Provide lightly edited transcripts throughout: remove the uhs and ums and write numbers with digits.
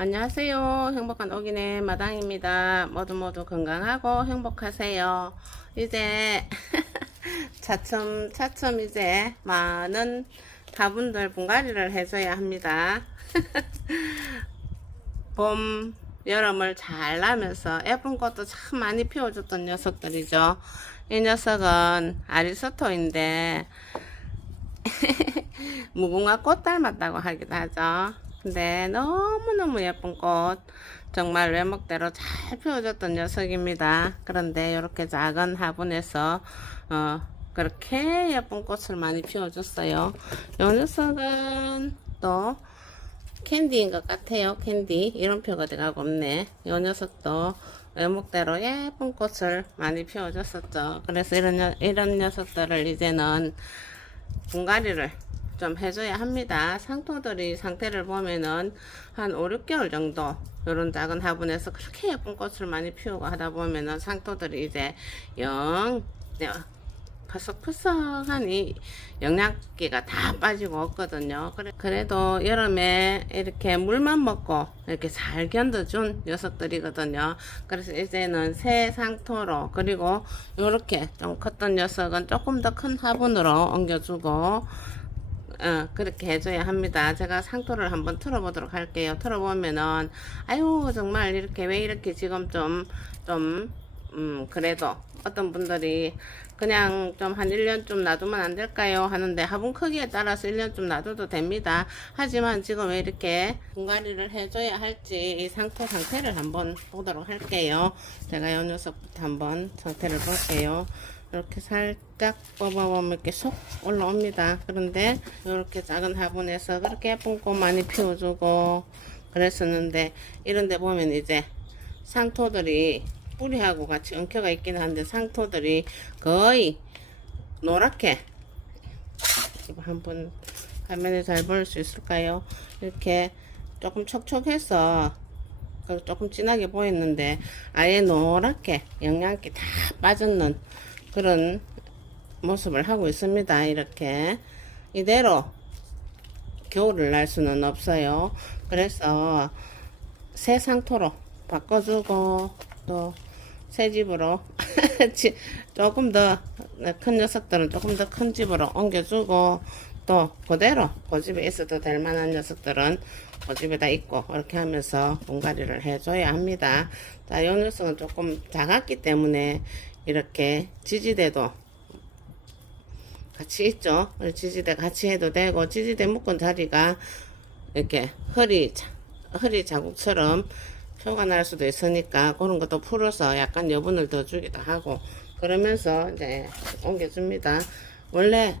안녕하세요. 행복한 오기네 마당입니다. 모두 건강하고 행복하세요. 이제 차츰 이제 많은 화분들 분갈이를 해줘야 합니다. 봄, 여름을 잘 나면서 예쁜 꽃도 참 많이 피워줬던 녀석들이죠. 이 녀석은 아리스토인데 무궁화 꽃 닮았다고 하기도 하죠. 근데 너무너무 예쁜 꽃, 정말 외목대로 잘 피워줬던 녀석입니다. 그런데 이렇게 작은 화분에서 그렇게 예쁜 꽃을 많이 피워줬어요. 이 녀석은 또 캔디인 것 같아요. 캔디 이름표가 어디가고 없네. 이 녀석도 외목대로 예쁜 꽃을 많이 피워줬었죠. 그래서 이런 녀석들을 이제는 분갈이를 좀 해줘야 합니다. 상토들이 상태를 보면은 한 5, 6개월 정도 이런 작은 화분에서 그렇게 예쁜 꽃을 많이 피우고 하다 보면은 상토들이 이제 영 퍼석퍼석하니 영양기가 다 빠지고 없거든요. 그래도 여름에 이렇게 물만 먹고 이렇게 잘 견뎌준 녀석들이거든요. 그래서 이제는 새 상토로, 그리고 이렇게 좀 컸던 녀석은 조금 더 큰 화분으로 옮겨주고 그렇게 해줘야 합니다. 제가 상토를 한번 틀어보도록 할게요. 틀어보면은 아유 정말 이렇게 왜 이렇게 지금 그래도 어떤 분들이 그냥 좀 한 1년쯤 놔두면 안 될까요 하는데, 화분 크기에 따라서 1년쯤 놔둬도 됩니다. 하지만 지금 왜 이렇게 분갈이를 해줘야 할지 이 상토 상태를 한번 보도록 할게요. 제가 이 녀석부터 한번 상태를 볼게요. 이렇게 살짝 뽑아보면 이렇게 쏙 올라옵니다. 그런데 이렇게 작은 화분에서 그렇게 예쁜 꽃 많이 피워주고 그랬었는데, 이런데 보면 이제 상토들이 뿌리하고 같이 엉켜가 있긴 한데 상토들이 거의 노랗게, 이거 한번 화면에 잘 볼 수 있을까요? 이렇게 조금 촉촉해서 조금 진하게 보였는데 아예 노랗게 영양기 다 빠졌는 그런 모습을 하고 있습니다. 이렇게 이대로 겨울을 날 수는 없어요. 그래서 새 상토로 바꿔주고 또 새 집으로 조금 더 큰 녀석들은 조금 더 큰 집으로 옮겨주고, 또 그대로 그 집에 있어도 될 만한 녀석들은 그 집에다 있고, 이렇게 하면서 분갈이를 해줘야 합니다. 자, 이 녀석은 조금 작았기 때문에 이렇게 지지대도 같이 있죠. 지지대 같이 해도 되고, 지지대 묶은 자리가 이렇게 허리 자국처럼 표가 날 수도 있으니까 그런 것도 풀어서 약간 여분을 더 주기도 하고, 그러면서 이제 옮겨줍니다. 원래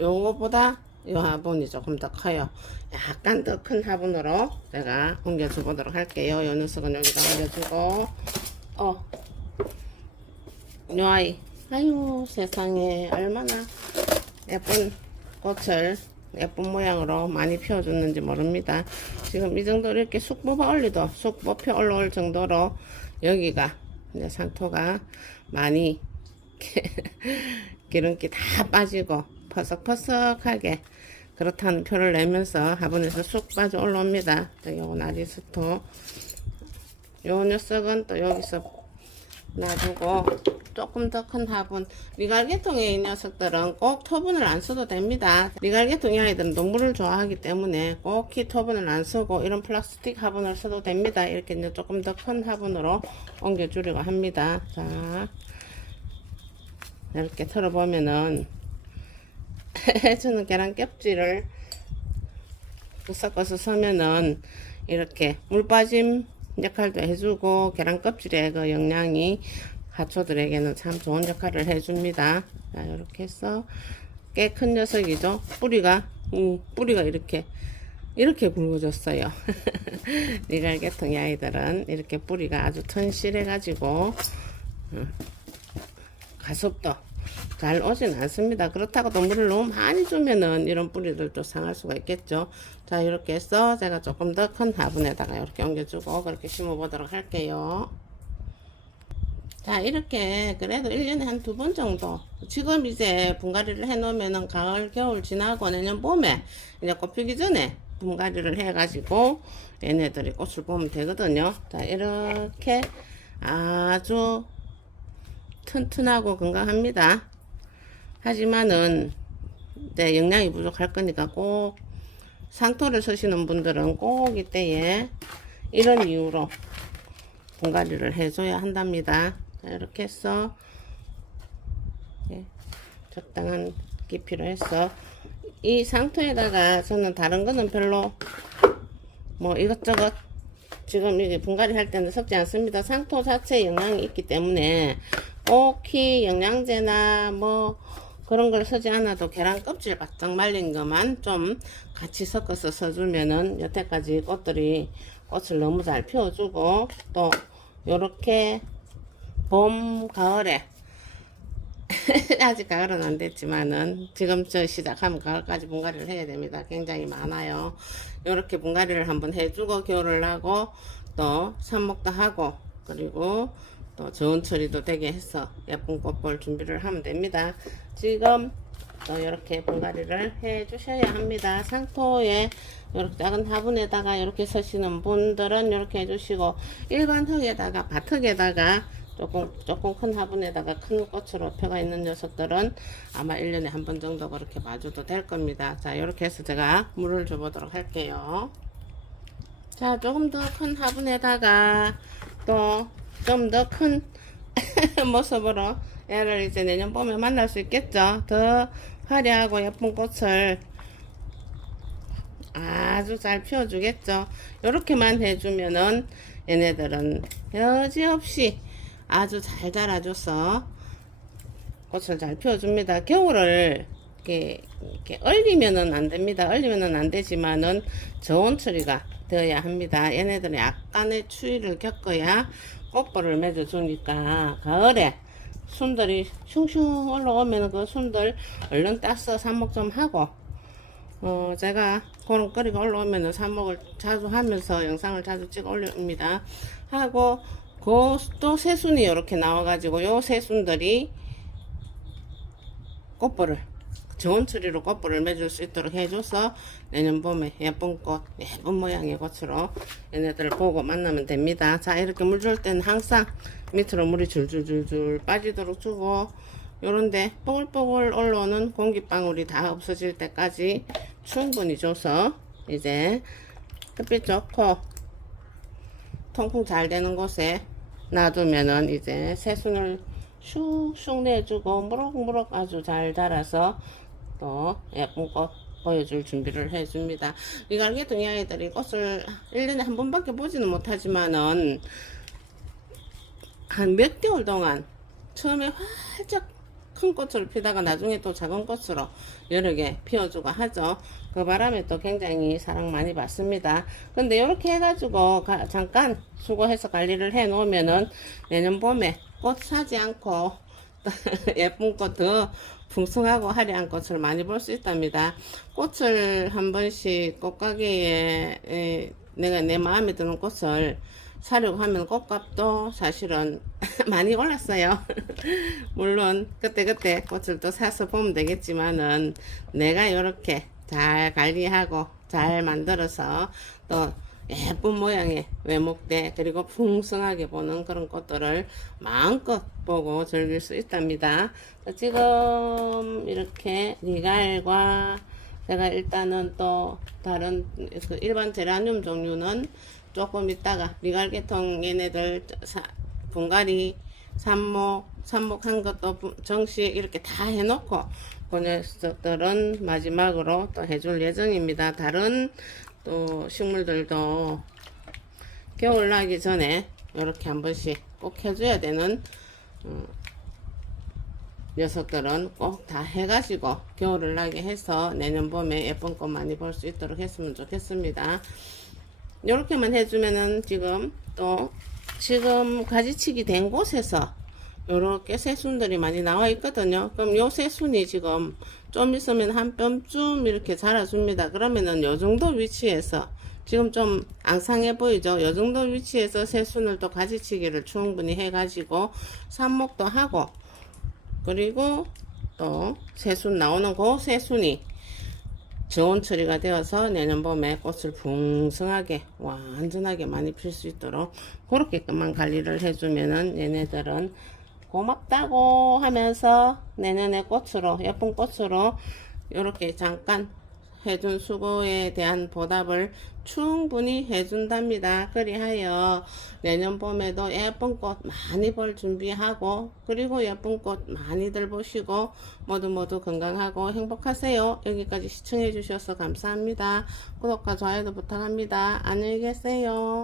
요거보다 요 화분이 조금 더 커요. 약간 더 큰 화분으로 제가 옮겨줘 보도록 할게요. 요 녀석은 여기다 옮겨주고, 요 아이, 아유 세상에 얼마나 예쁜 꽃을 예쁜 모양으로 많이 피워줬는지 모릅니다. 지금 이 정도 이렇게 쑥 뽑아 올리도 쑥 뽑혀 올라올 정도로 여기가 이제 상토가 많이 기름기 다 빠지고 퍼석퍼석하게 그렇다는 표를 내면서 화분에서 쑥 빠져 올라옵니다. 요건 아리스토. 요 녀석은 또 여기서 놔두고 조금 더 큰 화분, 리갈계통의 이 녀석들은 꼭 토분을 안 써도 됩니다. 리갈계통의 아이들은 동물을 좋아하기 때문에 꼭히 토분을 안 쓰고 이런 플라스틱 화분을 써도 됩니다. 이렇게 이제 조금 더 큰 화분으로 옮겨주려고 합니다. 자, 이렇게 털어보면은 저는 계란 껍질을 섞어서 쓰면은 이렇게 물 빠짐 역할도 해주고, 계란 껍질의 그 영양이 가초들에게는 참 좋은 역할을 해줍니다. 자, 이렇게 해서 꽤 큰 녀석이죠. 뿌리가 이렇게 굵어졌어요. 리갈계통의 아이들은 이렇게 뿌리가 아주 튼실해 가지고 가습도 잘 오진 않습니다. 그렇다고 또 물을 너무 많이 주면은 이런 뿌리들도 상할 수가 있겠죠. 자, 이렇게 해서 제가 조금 더 큰 화분에다가 이렇게 옮겨주고 그렇게 심어 보도록 할게요. 자, 이렇게 그래도 1년에 한 2번 정도, 지금 이제 분갈이를 해 놓으면은 가을 겨울 지나고 내년 봄에 이제 꽃 피기 전에 분갈이를 해가지고 얘네들이 꽃을 보면 되거든요. 자, 이렇게 아주 튼튼하고 건강합니다. 하지만은 네, 영양이 부족할 거니까 꼭 상토를 쓰시는 분들은 꼭 이때에 이런 이유로 분갈이를 해줘야 한답니다. 자, 이렇게 해서 적당한 깊이로 해서 이 상토에다가 저는 다른 거는 별로 뭐 이것저것 지금 이게 분갈이 할 때는 섞지 않습니다. 상토 자체에 영양이 있기 때문에 꼭히 영양제나 뭐 그런 걸 쓰지 않아도 계란 껍질 바짝 말린 것만 좀 같이 섞어서 써주면은 여태까지 꽃들이 꽃을 너무 잘 피워주고 또 요렇게 봄 가을에 아직 가을은 안 됐지만은 지금 저 시작하면 가을까지 분갈이를 해야 됩니다. 굉장히 많아요. 이렇게 분갈이를 한번 해주고 겨울을 하고 또 삽목도 하고 그리고 또 저온 처리도 되게 해서 예쁜 꽃 볼 준비를 하면 됩니다. 지금 또 이렇게 분갈이를 해 주셔야 합니다. 상토에 이렇게 작은 화분에다가 이렇게 서시는 분들은 이렇게 해주시고 일반 흙에다가 밭흙에다가 조금 큰 화분에다가 큰 꽃으로 펴가 있는 녀석들은 아마 1년에 한 번 정도 그렇게 봐줘도 될 겁니다. 자, 이렇게 해서 제가 물을 줘보도록 할게요. 자, 조금 더 큰 화분에다가 또 좀 더 큰 모습으로 얘를 이제 내년 봄에 만날 수 있겠죠. 더 화려하고 예쁜 꽃을 아주 잘 피워주겠죠. 이렇게만 해주면은 얘네들은 여지없이 아주 잘 자라줘서 꽃을 잘 피워줍니다. 겨울을 이렇게 얼리면은 안 됩니다. 얼리면은 안 되지만은 저온 처리가 되어야 합니다. 얘네들은 약간의 추위를 겪어야 꽃볼을 맺어주니까 가을에 순들이 슝슝 올라오면 그 순들 얼른 따서 삽목 좀 하고 제가 고름거리가 올라오면 삽목을 자주 하면서 영상을 자주 찍어 올립니다. 하고 또 새순이 이렇게 나와가지고 요 새순들이 꽃볼을 저온 처리로 꽃볼을 맺을 수 있도록 해줘서 내년 봄에 예쁜 꽃, 예쁜 모양의 꽃으로 얘네들을 보고 만나면 됩니다. 자, 이렇게 물 줄 때는 항상 밑으로 물이 줄줄줄줄 빠지도록 주고 요런데 뽀글뽀글 올라오는 공기방울이 다 없어질 때까지 충분히 줘서 이제 햇빛 좋고 통풍 잘 되는 곳에 놔두면은 이제 새순을 슉슉 내주고 무럭무럭 아주 잘 자라서 또 예쁜 꽃 보여줄 준비를 해줍니다. 리갈게통 이 아이들이 꽃을 1년에 한 번밖에 보지는 못하지만은 한 몇 개월 동안 처음에 활짝 큰 꽃을 피다가 나중에 또 작은 꽃으로 여러 개 피워주고 하죠. 그 바람에 또 굉장히 사랑 많이 받습니다. 근데 이렇게 해가지고 잠깐 수고해서 관리를 해 놓으면은 내년 봄에 꽃 사지 않고 예쁜 꽃 더 풍성하고 화려한 꽃을 많이 볼 수 있답니다. 꽃을 한 번씩 꽃가게에 내가 내 마음에 드는 꽃을 사려고 하면 꽃값도 사실은 많이 올랐어요. 물론 그때그때 꽃을 또 사서 보면 되겠지만은 내가 이렇게 잘 관리하고 잘 만들어서 또 예쁜 모양의 외목대 그리고 풍성하게 보는 그런 꽃들을 마음껏 보고 즐길 수 있답니다. 지금 이렇게 리갈과 제가 일단은 또 다른 일반 제라늄 종류는 조금 있다가 리갈계통 얘네들 분갈이 삽목한 것도 정식 이렇게 다 해놓고 그 녀석들은 마지막으로 또 해줄 예정입니다. 다른 또 식물들도 겨울 나기 전에 이렇게 한 번씩 꼭 해줘야 되는 녀석들은 꼭 다 해가지고 겨울을 나게 해서 내년 봄에 예쁜 꽃 많이 볼 수 있도록 했으면 좋겠습니다. 이렇게만 해주면은 지금 가지치기 된 곳에서 요렇게 새순들이 많이 나와 있거든요. 그럼 요 새순이 지금 좀 있으면 한 뼘쯤 이렇게 자라줍니다. 그러면은 요 정도 위치에서 지금 좀 앙상해 보이죠? 요 정도 위치에서 새순을 또 가지치기를 충분히 해가지고 삽목도 하고 그리고 또 새순 나오는 그 새순이 좋은 처리가 되어서 내년 봄에 꽃을 풍성하게 완전하게 많이 필 수 있도록 그렇게만 관리를 해주면은 얘네들은 고맙다고 하면서 내년에 꽃으로 예쁜 꽃으로 이렇게 잠깐 해준 수고에 대한 보답을 충분히 해준답니다. 그리하여 내년 봄에도 예쁜 꽃 많이 볼 준비하고 그리고 예쁜 꽃 많이들 보시고 모두 건강하고 행복하세요. 여기까지 시청해 주셔서 감사합니다. 구독과 좋아요도 부탁합니다. 안녕히 계세요.